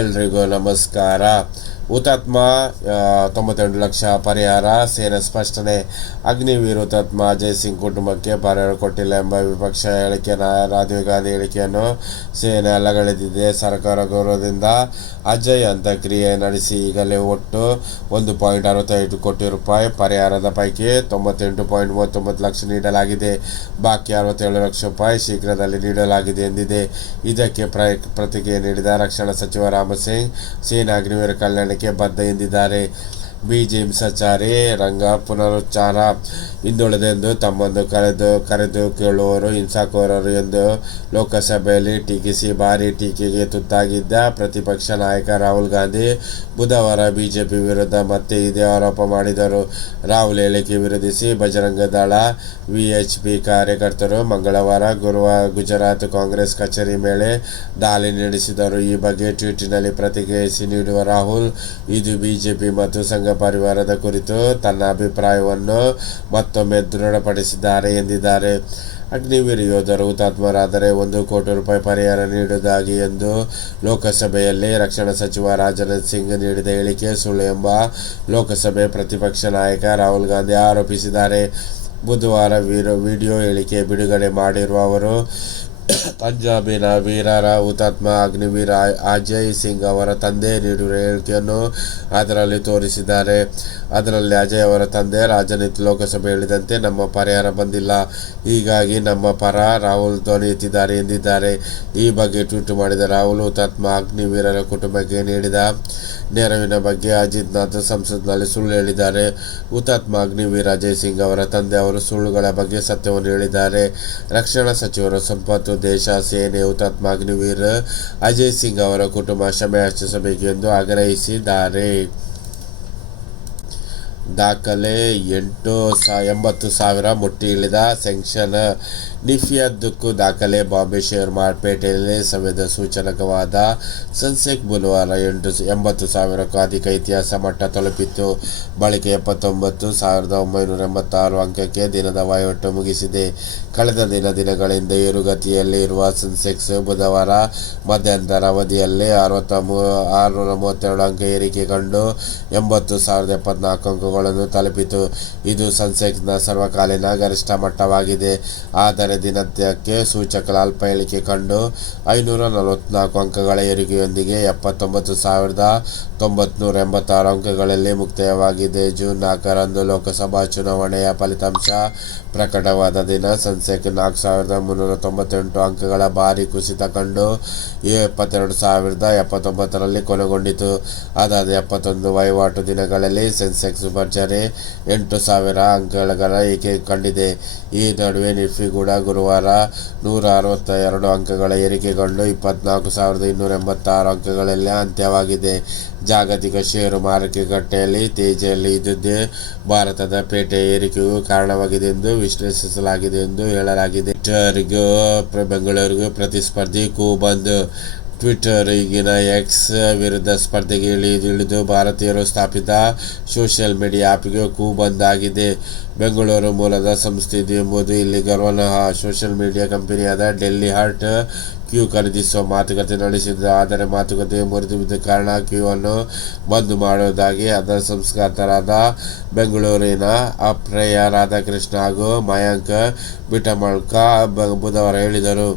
ಎಲ್ರಿಗೂ ನಮಸ್ಕಾರ. ಹುತಾತ್ಮ ತೊಂಬತ್ತೆರಡು ಲಕ್ಷ ಪರಿಹಾರ, ಸೇನೆ ಸ್ಪಷ್ಟನೆ ಅಗ್ನಿವೀರ್ ಹುತಾತ್ಮ ಅಜಯ್ ಸಿಂಗ್ ಕುಟುಂಬಕ್ಕೆ ಪರಿಹಾರ ಕೊಟ್ಟಿಲ್ಲ ಎಂಬ ವಿಪಕ್ಷ ಹೇಳಿಕೆ ರಾಜೀವ್ ಗಾಂಧಿ ಹೇಳಿಕೆಯನ್ನು ಸೇನೆ ಅಲ್ಲಗಳೆದಿದೆ. ಸರ್ಕಾರ ಗೌರವದಿಂದ ಅಜಯ್ ಅಂತ್ಯಕ್ರಿಯೆ ನಡೆಸಿ ಈಗಲೇ ಒಟ್ಟು ಒಂದು ಪಾಯಿಂಟ್ ಅರವತ್ತೈದು ಕೋಟಿ ರೂಪಾಯಿ ಪರಿಹಾರದ ಪೈಕಿ ತೊಂಬತ್ತೆಂಟು ಪಾಯಿಂಟ್ ಮೂವತ್ತೊಂಬತ್ತು ಲಕ್ಷ ನೀಡಲಾಗಿದೆ. ಬಾಕಿ ಅರವತ್ತೇಳು ಲಕ್ಷ ರೂಪಾಯಿ ಶೀಘ್ರದಲ್ಲಿ ನೀಡಲಾಗಿದೆ ಎಂದಿದೆ. ಇದಕ್ಕೆ ಪ್ರ ಪ್ರತಿಕ್ರಿಯೆ ನೀಡಿದ ರಕ್ಷಣಾ ಸಚಿವ ರಾಮಸಿಂಗ್, ಸೇನಾ ಅಗ್ನಿವೀರ ಕಲ್ಯಾಣಕ್ಕೆ ಬದ್ಧ ಎಂದಿದ್ದಾರೆ. ಬಿಜೆ ಹಿಂಸಾಚಾರಿ ರಂಗ ಪುನರುಚ್ಚಾರ ಹಿಂದುಳಿದೆಂದು ತಮ್ಮನ್ನು ಕರೆದು ಕರೆದು ಕೇಳುವರು ಹಿಂಸಾಕೋರರು ಎಂದು ಲೋಕಸಭೆಯಲ್ಲಿ ಟೀಕಿಸಿ ಭಾರಿ ಟೀಕೆಗೆ ತುತ್ತಾಗಿದ್ದ ಪ್ರತಿಪಕ್ಷ ನಾಯಕ ರಾಹುಲ್ ಗಾಂಧಿ ಬುಧವಾರ ಬಿಜೆಪಿ ವಿರುದ್ಧ ಮತ್ತೆ ಇದೇ ಆರೋಪ ಮಾಡಿದರು. ರಾಹುಲ್ ಹೇಳಿಕೆ ವಿರೋಧಿಸಿ ಬಜರಂಗ ದಳ, ವಿಎಚ್ಪಿ ಕಾರ್ಯಕರ್ತರು ಮಂಗಳವಾರ ಗುರುವಾರ ಗುಜರಾತ್ ಕಾಂಗ್ರೆಸ್ ಕಚೇರಿ ಮೇಲೆ ದಾಳಿ ನಡೆಸಿದರು. ಈ ಬಗ್ಗೆ ಟ್ವೀಟಿನಲ್ಲಿ ಪ್ರತಿಕ್ರಿಯಿಸಿ ನೀಡುವ ರಾಹುಲ್, ಇದು ಬಿಜೆಪಿ ಮತ್ತು ಸಂಘ ಪರಿವಾರದ ಕುರಿತು ತನ್ನ ಅಭಿಪ್ರಾಯವನ್ನು ಮತ್ತೊಮ್ಮೆ ದೃಢಪಡಿಸಿದ್ದಾರೆ ಎಂದಿದ್ದಾರೆ. ಅಗ್ನಿವೀರ್ ಯೋಧರು ಹುತಾತ್ಮರಾದರೆ ಒಂದು ಕೋಟಿ ರೂಪಾಯಿ ಪರಿಹಾರ ನೀಡುವುದಾಗಿ ಎಂದು ಲೋಕಸಭೆಯಲ್ಲಿ ರಕ್ಷಣಾ ಸಚಿವ ರಾಜನಾಥ್ ಸಿಂಗ್ ನೀಡಿದ ಹೇಳಿಕೆ ಸುಳ್ಳು ಎಂಬ ಲೋಕಸಭೆ ಪ್ರತಿಪಕ್ಷ ನಾಯಕ ರಾಹುಲ್ ಗಾಂಧಿ ಆರೋಪಿಸಿದ್ದಾರೆ. ಬುಧವಾರ ವೀರೋ, ವಿಡಿಯೋ ಹೇಳಿಕೆ ಬಿಡುಗಡೆ ಮಾಡಿರುವ ಅವರು ಪಂಜಾಬಿನ ವೀರರ ಹುತಾತ್ಮ ಅಗ್ನಿವೀರ ಅಜಯ್ ಸಿಂಗ್ ಅವರ ತಂದೆ ನೀಡಿರುವ ಹೇಳಿಕೆಯನ್ನು ಅದರಲ್ಲಿ ತೋರಿಸಿದ್ದಾರೆ. ಅದರಲ್ಲಿ ಅಜಯ್ ಅವರ ತಂದೆ ರಾಜನೀತಿ ಲೋಕಸಭೆ ಹೇಳಿದಂತೆ ನಮ್ಮ ಪರಿಹಾರ ಬಂದಿಲ್ಲ. ಹೀಗಾಗಿ ನಮ್ಮ ಪರ ರಾಹುಲ್ ಧ್ವನಿ ಎಂದಿದ್ದಾರೆ. ಈ ಬಗ್ಗೆ ಟ್ವೀಟ್ ಮಾಡಿದ ರಾಹುಲ್, ಹುತಾತ್ಮ ಅಗ್ನಿವೀರರ ಕುಟುಂಬಕ್ಕೆ ನೀಡಿದ ನೆರವಿನ ಬಗ್ಗೆ ಅಜಿತ್ ನಾಥ್ ಸಂಸತ್ನಲ್ಲಿ ಸುಳ್ಳು ಹೇಳಿದ್ದಾರೆ. ಹುತಾತ್ಮ ಅಗ್ನಿವೀರ ಅಜಯ್ ಸಿಂಗ್ ಅವರ ತಂದೆ ಅವರು ಸುಳ್ಳುಗಳ ಬಗ್ಗೆ ಸತ್ಯವನ್ನು ಹೇಳಿದ್ದಾರೆ. ರಕ್ಷಣಾ ಸಚಿವರು ಸಂಪತ್ತು, ದೇಶ, ಸೇನೆ, ಹುತಾತ್ಮ ಅಗ್ನಿವೀರ್, ಅಜಯ್ ಸಿಂಗ್ ಅವರ ಕುಟುಂಬ ಕ್ಷಮೆ ಯಾಚಿಸಬೇಕು ಎಂದು ಆಗ್ರಹಿಸಿದ್ದಾರೆ. ದಾಖಲೆ ಎಂಟು ಸಾ, ಎಂಬತ್ತು ಸಾವಿರ ಮುಟ್ಟಿ ಇಳಿದ ಸೆಂಕ್ಷನ್ ನಿಫಿಯದ್ದಕ್ಕೂ ದಾಖಲೆ, ಬಾಂಬೆ ಶೇರ್ ಮಾರ್ಪೇಟೆಯಲ್ಲಿ ಸಮಯದ ಸೂಚನಕವಾದ ಸನ್ಸೆಕ್ ಬುಧವಾರ ಎಂಟು ಎಂಬತ್ತು ಸಾವಿರಕ್ಕೂ ಅಧಿಕ ಇತಿಹಾಸ ಮಟ್ಟ ತಲುಪಿತ್ತು. ಬಳಿಕ ಎಪ್ಪತ್ತೊಂಬತ್ತು ಸಾವಿರದ ಒಂಬೈನೂರ ಎಂಬತ್ತಾರು ಅಂಕಕ್ಕೆ ದಿನದ ವಹಿವಾಟು ಮುಗಿಸಿದೆ. ಕಳೆದ ದಿನ ದಿನಗಳಿಂದ ಏರುಗತಿಯಲ್ಲಿ ಇರುವ ಸೆನ್ಸೆಕ್ಸ್ ಬುಧವಾರ ಮಧ್ಯಂತರ ಅವಧಿಯಲ್ಲಿ ಅರವತ್ತ ಮೂ, ಆರುನೂರ ಮೂವತ್ತೆರಡು ಅಂಕ ಏರಿಕೆ ಕಂಡು ಎಂಬತ್ತು ಸಾವಿರದ ಎಪ್ಪತ್ನಾಲ್ಕು ಅಂಕಗಳನ್ನು ತಲುಪಿತು. ಇದು ಸೆನ್ಸೆಕ್ಸ್ನ ಸರ್ವಕಾಲೀನ ಗರಿಷ್ಠ ಮಟ್ಟವಾಗಿದೆ. ಆದರೆ ದಿನಕ್ಕೆ ಸೂಚಕ ಅಲ್ಪ ಇಳಿಕೆ ಕಂಡು ಐನೂರ ನಲವತ್ನಾಲ್ಕು ಅಂಕಗಳ ಏರಿಕೆಯೊಂದಿಗೆ ಎಪ್ಪತ್ತೊಂಬತ್ತು ಸಾವಿರದ ತೊಂಬತ್ನೂರ ಎಂಬತ್ತಾರು ಅಂಕಗಳಲ್ಲಿ ಮುಕ್ತಾಯವಾಗಿದೆ. ಜೂನ್ ನಾಲ್ಕರಂದು ಲೋಕಸಭಾ ಚುನಾವಣೆಯ ಫಲಿತಾಂಶ ಪ್ರಕಟವಾದ ದಿನ ಸೆನ್ಸೆಕ್ ನಾಲ್ಕು ಸಾವಿರದ ಮುನ್ನೂರ ತೊಂಬತ್ತೆಂಟು ಅಂಕಗಳ ಭಾರಿ ಕುಸಿತ ಕಂಡು ಎಪ್ಪತ್ತೆರಡು ಸಾವಿರದ ಎಪ್ಪತ್ತೊಂಬತ್ತರಲ್ಲಿ ಕೊನೆಗೊಂಡಿತು. ಅದಾದ ಎಪ್ಪತ್ತೊಂದು ವಹಿವಾಟು ದಿನಗಳಲ್ಲಿ ಸೆನ್ಸೆಕ್ಸ್ ಭರ್ಜರಿ ಎಂಟು ಸಾವಿರ ಅಂಕಗಳ ಏಕೆ ಕಂಡಿದೆ. ಈ ನಡುವೆ ನಿಫ್ಟಿ ಕೂಡ ಗುರುವಾರ ನೂರ ಅರವತ್ತ ಎರಡು ಅಂಕಗಳ ಏರಿಕೆಗೊಂಡು ಇಪ್ಪತ್ನಾಲ್ಕು ಸಾವಿರದ ಇನ್ನೂರ ಎಂಬತ್ತಾರು ಅಂಕಗಳಲ್ಲಿ ಅಂತ್ಯವಾಗಿದೆ. ಜಾಗತಿಕ ಷೇರು ಮಾರುಕಟ್ಟೆಯಲ್ಲಿ ತೇಜಿಯಲ್ಲಿ ಇದ್ದುದೇ ಭಾರತದ ಪೇಟೆ ಏರಿಕೆಗೂ ಕಾರಣವಾಗಿದೆ ಎಂದು ವಿಶ್ಲೇಷಿಸಲಾಗಿದೆ ಎಂದು ಹೇಳಲಾಗಿದೆ. ಬೆಂಗಳೂರಿಗೂ ಪ್ರತಿಸ್ಪರ್ಧಿ ಕೂಬಂದ್ ಟ್ವಿಟರ್ ಈಗಿನ ಎಕ್ಸ್ ವಿರುದ್ಧ ಸ್ಪರ್ಧೆಗೆ ಇಳಿದು ಭಾರತೀಯರು ಸ್ಥಾಪಿತ ಸೋಷಿಯಲ್ ಮೀಡಿಯಾ ಆ್ಯಪ್ಗೆ ಕೂಬಂದ್ ಆಗಿದೆ ಬೆಂಗಳೂರು ಮೂಲದ ಸಂಸ್ಥೆ ಇದು ಎಂಬುದು ಇಲ್ಲಿ ಗರ್ವನ ಸೋಷಿಯಲ್ ಮೀಡಿಯಾ ಕಂಪನಿಯಾದ ಡೆಲ್ಲಿ ಹಾರ್ಟ್ ಕ್ಯೂ ಖರೀದಿಸುವ ಮಾತುಕತೆ ನಡೆಸಿದ್ದು ಆದರೆ ಮಾತುಕತೆ ಮುರಿದು ಬಿದ್ದ ಕಾರಣ ಕ್ಯೂ ಅನ್ನು ಬಂದ್ ಮಾಡುವುದಾಗಿ ಅದರ ಸಂಸ್ಕರ್ತರಾದ ಬೆಂಗಳೂರಿನ ಅಪ್ರಯ ರಾಧಾಕೃಷ್ಣ ಹಾಗೂ ಮಯಾಂಕ್ ಬಿಟಮಳ್ಕ ಬುಧವಾರ ಹೇಳಿದರು.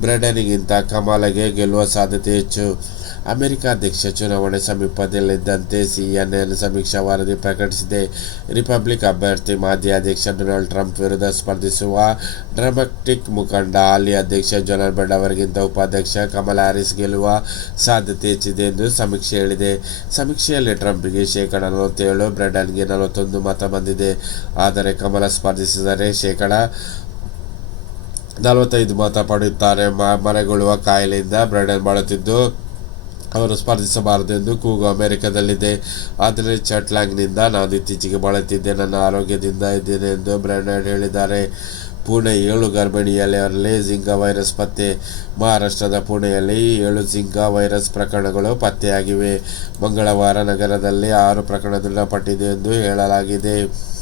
ಬ್ರೆಡನಿಗಿಂತ ಕಮಲಗೆ ಗೆಲ್ಲುವ ಸಾಧ್ಯತೆ ಹೆಚ್ಚು. ಅಮೆರಿಕ ಅಧ್ಯಕ್ಷ ಚುನಾವಣೆ ಸಮೀಪದಲ್ಲಿದ್ದಂತೆ ಸಿಎನ್ಎನ್ ಸಮೀಕ್ಷಾ ವರದಿ ಪ್ರಕಟಿಸಿದೆ. ರಿಪಬ್ಲಿಕ್ ಅಭ್ಯರ್ಥಿ ಮಾಜಿ ಅಧ್ಯಕ್ಷ ಡೊನಾಲ್ಡ್ ಟ್ರಂಪ್ ವಿರುದ್ಧ ಸ್ಪರ್ಧಿಸುವ ಡ್ರಮಕ್ಟಿಕ್ ಮುಖಂಡ ಅಲ್ಲಿ ಅಧ್ಯಕ್ಷ ಜೊನಾಲ್ಡ್ ಬಡ್ ಅವರಿಗಿಂತ ಉಪಾಧ್ಯಕ್ಷ ಕಮಲ್ ಹ್ಯಾರಿಸ್ ಗೆಲ್ಲುವ ಸಾಧ್ಯತೆ ಹೆಚ್ಚಿದೆ ಎಂದು ಸಮೀಕ್ಷೆ ಹೇಳಿದೆ. ಸಮೀಕ್ಷೆಯಲ್ಲಿ ಟ್ರಂಪ್ಗೆ ಶೇಕಡ ನಲವತ್ತೇಳು ಬ್ರೆಡನ್ಗೆ ನಲವತ್ತೊಂದು ಮತ ಬಂದಿದೆ. ಆದರೆ ಕಮಲ ಸ್ಪರ್ಧಿಸಿದರೆ ಶೇಕಡ ನಲವತ್ತೈದು ಮತ ಪಡೆಯುತ್ತಾರೆ. ಮ- ಮರೆಗೊಳ್ಳುವ ಕಾಯಿಲೆಯಿಂದ ಬ್ರೈಡನ್ ಬಳತಿದ್ದು ಅವರು ಸ್ಪರ್ಧಿಸಬಾರದೆಂದು ಕೂಗು ಅಮೆರಿಕದಲ್ಲಿದೆ. ಆದರೆ ಚಟ್ಲಾಂಗ್ನಿಂದ ನಾನು ಇತ್ತೀಚೆಗೆ ಬಳಲುತ್ತಿದ್ದೆ ನನ್ನ ಆರೋಗ್ಯದಿಂದ ಇದ್ದೇನೆ ಎಂದು ಬ್ರೆಡನ್ ಹೇಳಿದ್ದಾರೆ. ಪುಣೆ ಏಳು ಗರ್ಭಿಣಿಯಲ್ಲಿ ಝಿಂಗಾ ವೈರಸ್ ಪತ್ತೆ. ಮಹಾರಾಷ್ಟ್ರದ ಪುಣೆಯಲ್ಲಿ ಏಳು ಜಿಂಕಾ ವೈರಸ್ ಪ್ರಕರಣಗಳು ಪತ್ತೆಯಾಗಿವೆ. ಮಂಗಳವಾರ ನಗರದಲ್ಲಿ ಆರು ಪ್ರಕರಣ ದೃಢಪಟ್ಟಿದೆ ಎಂದು ಹೇಳಲಾಗಿದೆ.